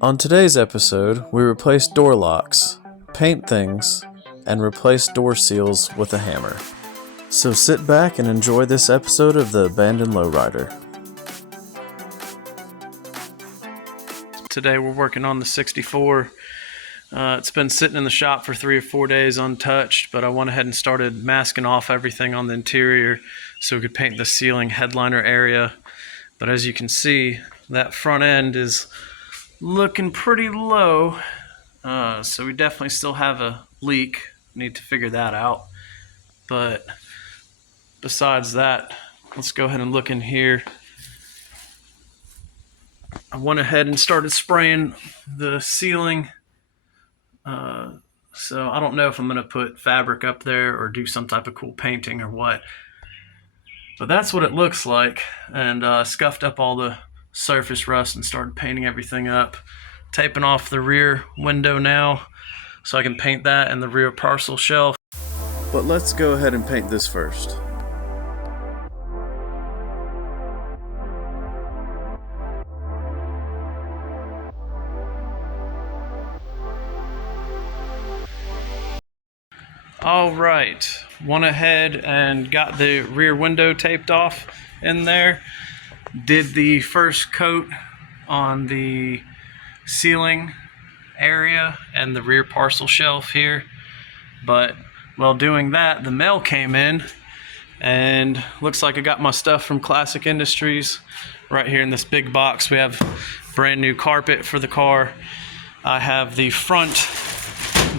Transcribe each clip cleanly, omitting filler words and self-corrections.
On today's episode, we replace door locks, paint things, and replace door seals with a hammer. So sit back and enjoy this episode of the Abandoned Lowrider. Today we're working on the 64. It's been sitting in the shop for 3 or 4 days untouched, but I went ahead and started masking off everything on the interior so we could paint the ceiling headliner area. But as you can see, that front end is looking pretty low, so we definitely still have a leak. Need to figure that out. But besides that, let's go ahead and look in here. I went ahead and started spraying the ceiling. So I don't know if I'm going to put fabric up there or do some type of cool painting or what. But that's what it looks like. And scuffed up all the surface rust and started painting everything up. Taping off the rear window now so I can paint that and the rear parcel shelf. But let's go ahead and paint this first. All right, went ahead and got the rear window taped off in there. Did the first coat on the ceiling area and the rear parcel shelf here. But while doing that, the mail came in and looks like I got my stuff from Classic Industries. Right here in this big box, we have brand new carpet for the car. I have the front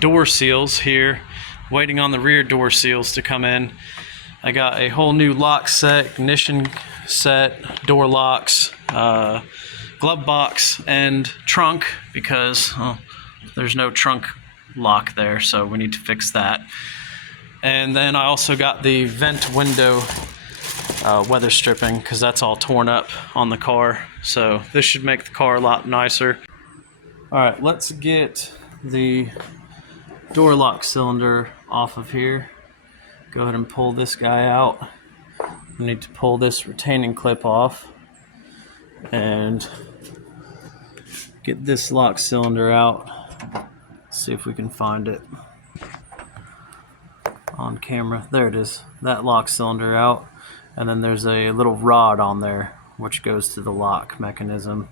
door seals here, waiting on the rear door seals to come in. I got a whole new lock set, ignition set, door locks, glove box, and trunk because there's no trunk lock there, so we need to fix that. And then I also got the vent window weather stripping because that's all torn up on the car. So this should make the car a lot nicer. All right, let's get the door lock cylinder off of here. Go ahead and pull this guy out. We need to pull this retaining clip off and get this lock cylinder out. See if we can find it on camera. There it is. That lock cylinder out, and then there's a little rod on there which goes to the lock mechanism,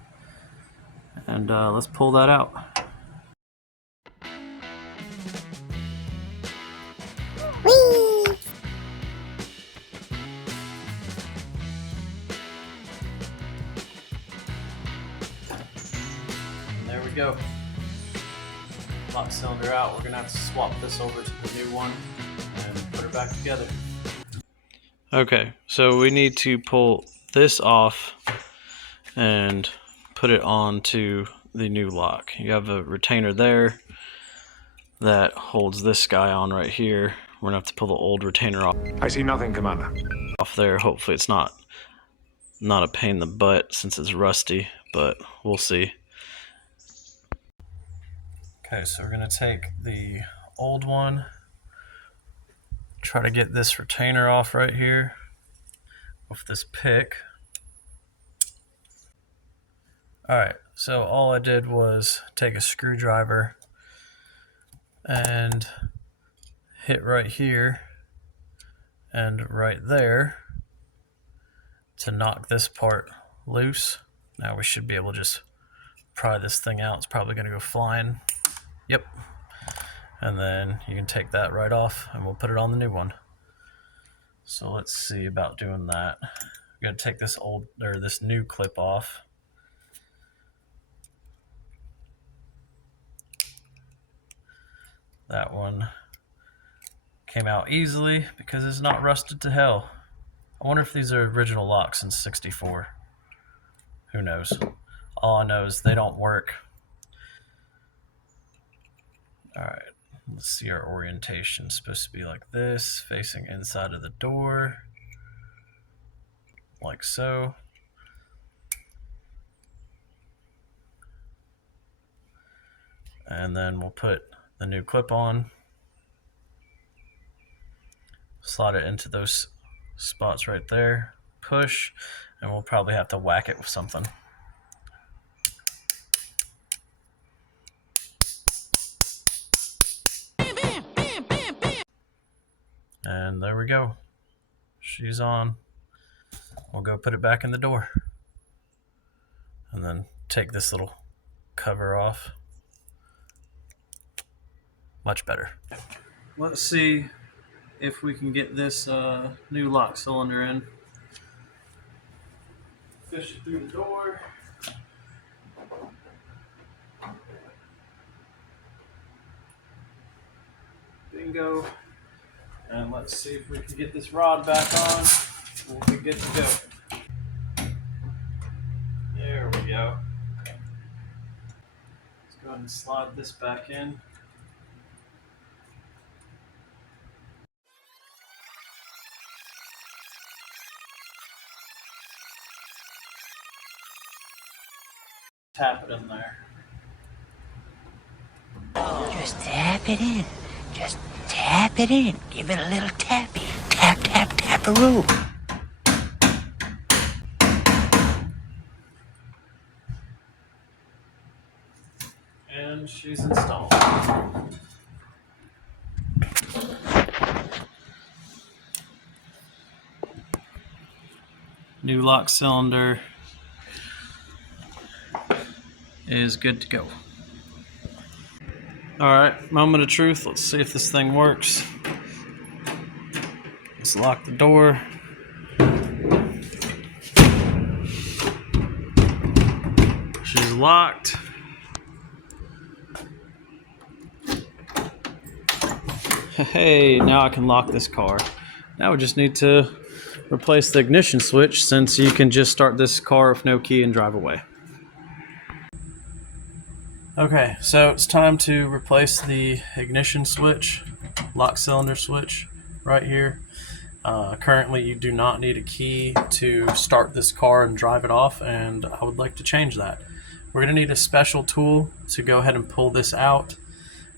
and let's pull that out. There we go. Lock cylinder out. We're gonna have to swap this over to the new one and put it back together. Okay, so we need to pull this off and put it onto the new lock. You have a retainer there that holds this guy on right here. We're gonna have to pull the old retainer off. I see nothing, Commander. Off there. Hopefully it's not a pain in the butt since it's rusty, but we'll see. Okay, so we're gonna take the old one, try to get this retainer off right here with this pick. Alright, so all I did was take a screwdriver and hit right here and right there to knock this part loose. Now we should be able to just pry this thing out. It's probably gonna go flying. Yep. And then you can take that right off and we'll put it on the new one. So let's see about doing that. I'm gonna take this this new clip off. That one came out easily because it's not rusted to hell. I wonder if these are original locks in 64. Who knows? All I know is they don't work. Alright, let's see our orientation. It's supposed to be like this, facing inside of the door. Like so. And then we'll put the new clip on. Slide it into those spots right there. Push, and we'll probably have to whack it with something. And there we go. She's on. We'll go put it back in the door. And then take this little cover off. Much better. Let's see if we can get this new lock cylinder in. Fish it through the door. Bingo. And let's see if we can get this rod back on. We'll be good to go. There we go. Let's go ahead and slide this back in. Tap it in there. Just tap it in. Just tap it in. Give it a little tappy. Tap, tap, tap-a-roo. And she's installed. New lock cylinder is good to go. Alright, moment of truth. Let's see if this thing works. Let's lock the door. She's locked. Hey, now I can lock this car. Now we just need to replace the ignition switch, since you can just start this car with no key and drive away. Okay, so it's time to replace the ignition switch, lock cylinder switch right here. Currently you do not need a key to start this car and drive it off, and I would like to change that. We're going to need a special tool to go ahead and pull this out.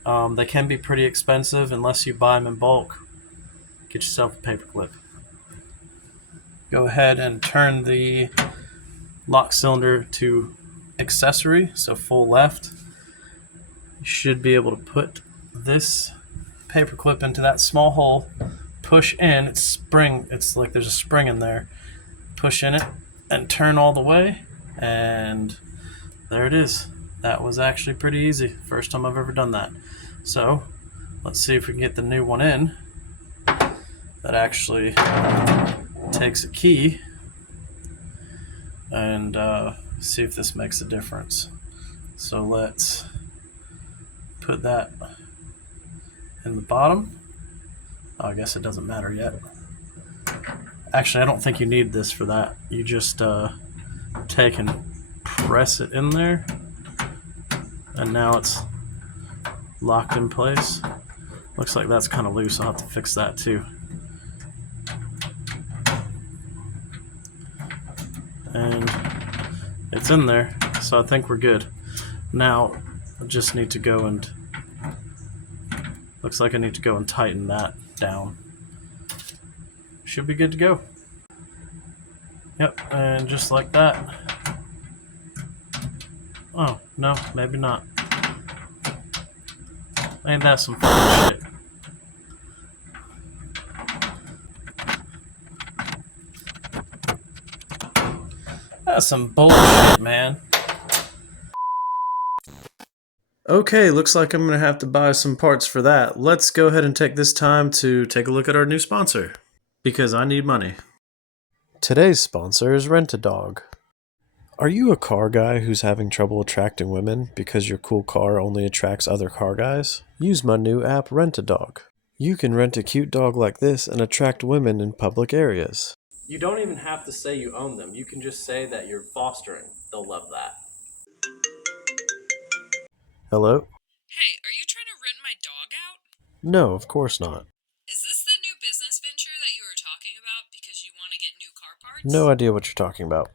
They can be pretty expensive unless you buy them in bulk. Get yourself a paper clip. Go ahead and turn the lock cylinder to accessory, so full left. You should be able to put this paper clip into that small hole, push in, it's like there's a spring in there, push in it and turn all the way, and there it is. That was actually pretty easy. First time I've ever done that. So let's see if we can get the new one in. That actually takes a key, and see if this makes a difference. So let's put that in the bottom. Oh, I guess it doesn't matter yet. Actually, I don't think you need this for that. You just take and press it in there, and now it's locked in place. Looks like that's kind of loose. I'll have to fix that too. And it's in there, so I think we're good. Now I just need to go and, looks like I need to go and tighten that down. Should be good to go. Yep, and just like that. Oh, no, maybe not. Ain't that some fucking shit? That's some bullshit, man. Okay, looks like I'm going to have to buy some parts for that. Let's go ahead and take this time to take a look at our new sponsor, because I need money. Today's sponsor is Rent-A-Dog. Are you a car guy who's having trouble attracting women because your cool car only attracts other car guys? Use my new app, Rent-A-Dog. You can rent a cute dog like this and attract women in public areas. You don't even have to say you own them. You can just say that you're fostering. They'll love that. Hello? Hey, are you trying to rent my dog out? No, of course not. Is this the new business venture that you were talking about because you want to get new car parts? No idea what you're talking about.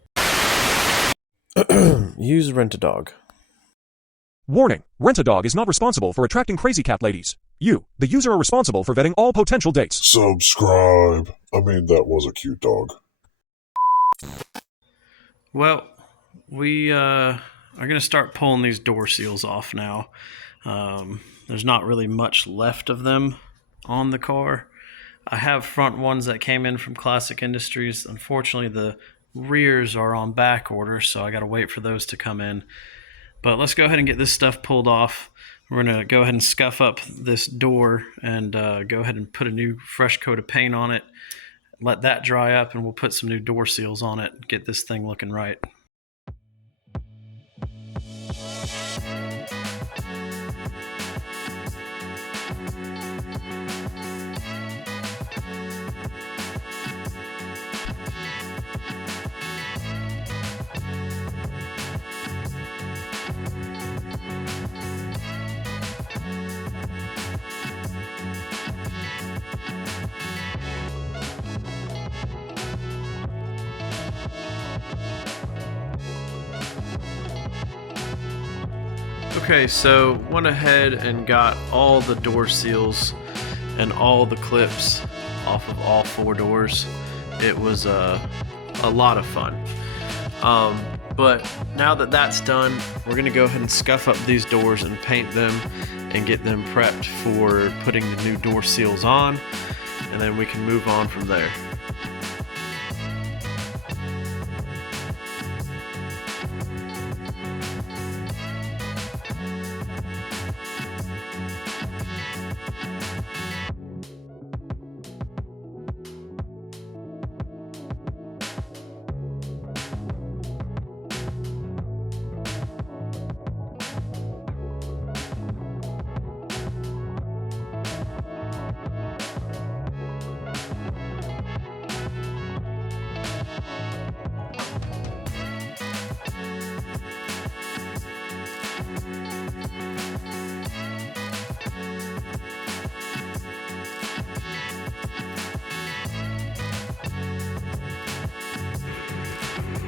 Use Rent-A-Dog. Warning! Rent-A-Dog is not responsible for attracting crazy cat ladies. You, the user, are responsible for vetting all potential dates. Subscribe. I mean, that was a cute dog. Well, we are going to start pulling these door seals off now. There's not really much left of them on the car. I have front ones that came in from Classic Industries. Unfortunately, the rears are on back order, so I got to wait for those to come in. But let's go ahead and get this stuff pulled off. We're going to go ahead and scuff up this door and go ahead and put a new fresh coat of paint on it. Let that dry up, and we'll put some new door seals on it, get this thing looking right. Okay, so went ahead and got all the door seals and all the clips off of all 4 doors. It was a lot of fun. But now that that's done, we're going to go ahead and scuff up these doors and paint them and get them prepped for putting the new door seals on, and then we can move on from there.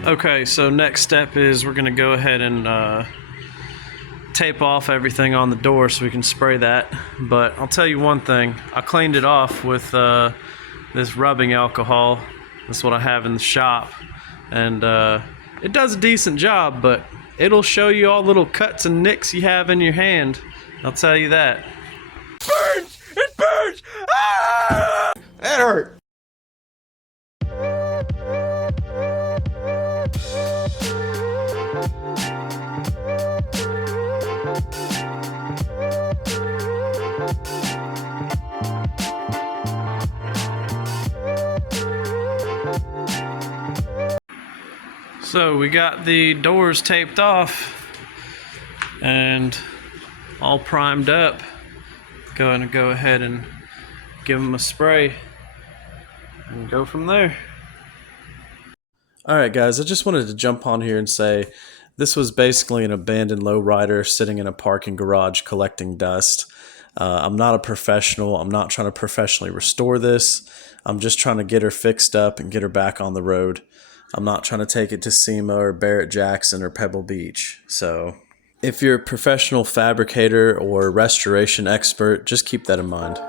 Okay, so next step is we're going to go ahead and tape off everything on the door so we can spray that. But I'll tell you one thing, I cleaned it off with this rubbing alcohol. That's what I have in the shop, and it does a decent job, but it'll show you all little cuts and nicks you have in your hand. I'll tell you that. Burns! It burns! Ah! That hurt. So we got the doors taped off and all primed up. Going to go ahead and give them a spray and go from there. Alright guys, I just wanted to jump on here and say this was basically an abandoned lowrider sitting in a parking garage collecting dust. I'm not a professional. I'm not trying to professionally restore this. I'm just trying to get her fixed up and get her back on the road. I'm not trying to take it to SEMA or Barrett Jackson or Pebble Beach. So if you're a professional fabricator or restoration expert, just keep that in mind.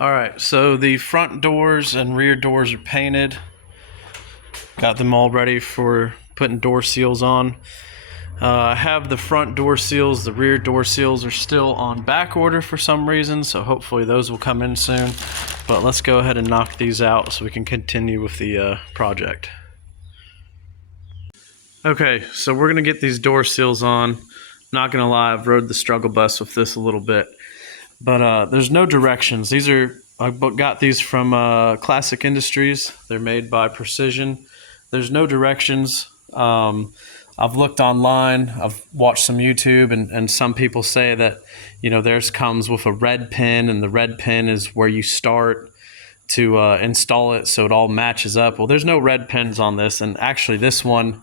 Alright, so the front doors and rear doors are painted. Got them all ready for putting door seals on. I have the front door seals, the rear door seals are still on back order for some reason, so hopefully those will come in soon. But let's go ahead and knock these out so we can continue with the project. Okay, so we're going to get these door seals on. Not going to lie, I've rode the struggle bus with this a little bit. But there's no directions. I got these from Classic Industries. They're made by Precision. There's no directions. All I've looked online, I've watched some YouTube, and some people say that, you know, theirs comes with a red pin, and the red pin is where you start to install it so it all matches up. Well, there's no red pins on this, and actually this one,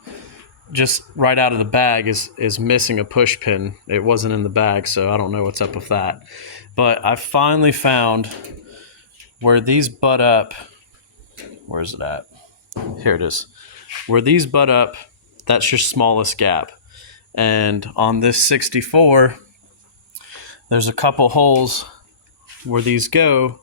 just right out of the bag, is missing a push pin. It wasn't in the bag, so I don't know what's up with that. But I finally found where these butt up. Where is it at? Here it is. Where these butt up, that's your smallest gap. And on this 64, there's a couple holes where these go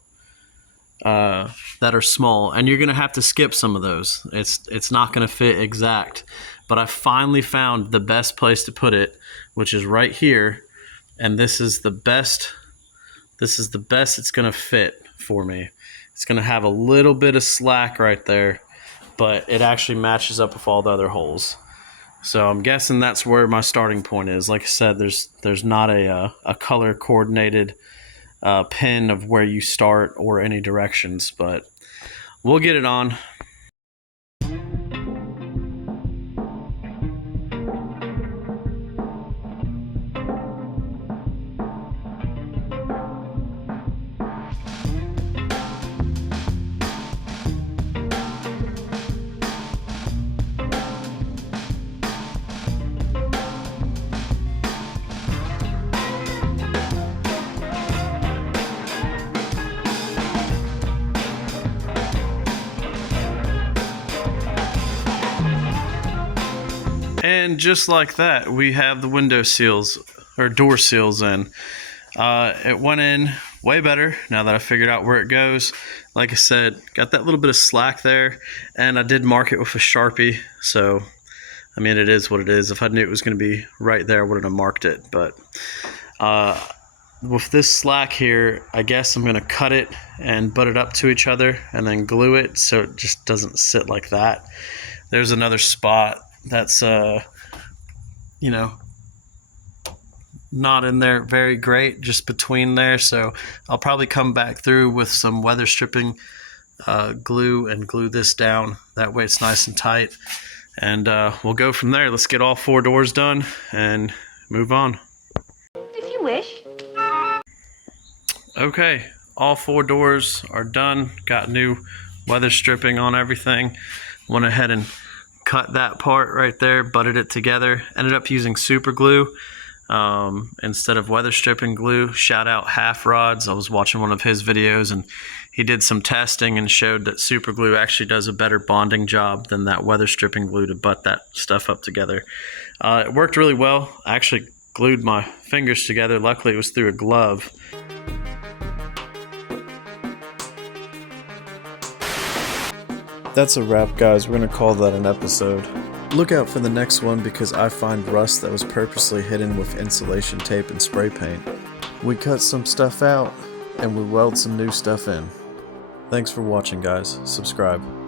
that are small, and you're gonna have to skip some of those. It's not gonna fit exact, but I finally found the best place to put it, which is right here, and this is the best it's gonna fit for me. It's gonna have a little bit of slack right there, but it actually matches up with all the other holes. So I'm guessing that's where my starting point is. Like I said, there's not a color coordinated pin of where you start or any directions, but we'll get it on. And just like that, we have the window seals, or door seals in. It went in way better now that I figured out where it goes. Like I said, got that little bit of slack there, and I did mark it with a Sharpie. So, I mean, it is what it is. If I knew it was going to be right there, I wouldn't have marked it. But with this slack here, I guess I'm going to cut it and butt it up to each other and then glue it so it just doesn't sit like that. There's another spot that's you know, not in there very great, just between there. So I'll probably come back through with some weather stripping glue and glue this down. That way it's nice and tight, and we'll go from there. Let's get all 4 doors done and move on. If you wish. Okay, all 4 doors are done. Got new weather stripping on everything. Went ahead and cut that part right there, butted it together. Ended up using super glue instead of weather stripping glue. Shout out Half Rods. I was watching one of his videos, and he did some testing and showed that super glue actually does a better bonding job than that weather stripping glue to butt that stuff up together. It worked really well. I actually glued my fingers together. Luckily it was through a glove. That's a wrap, guys. We're going to call that an episode. Look out for the next one, because I find rust that was purposely hidden with insulation tape and spray paint. We cut some stuff out, and we weld some new stuff in. Thanks for watching, guys. Subscribe.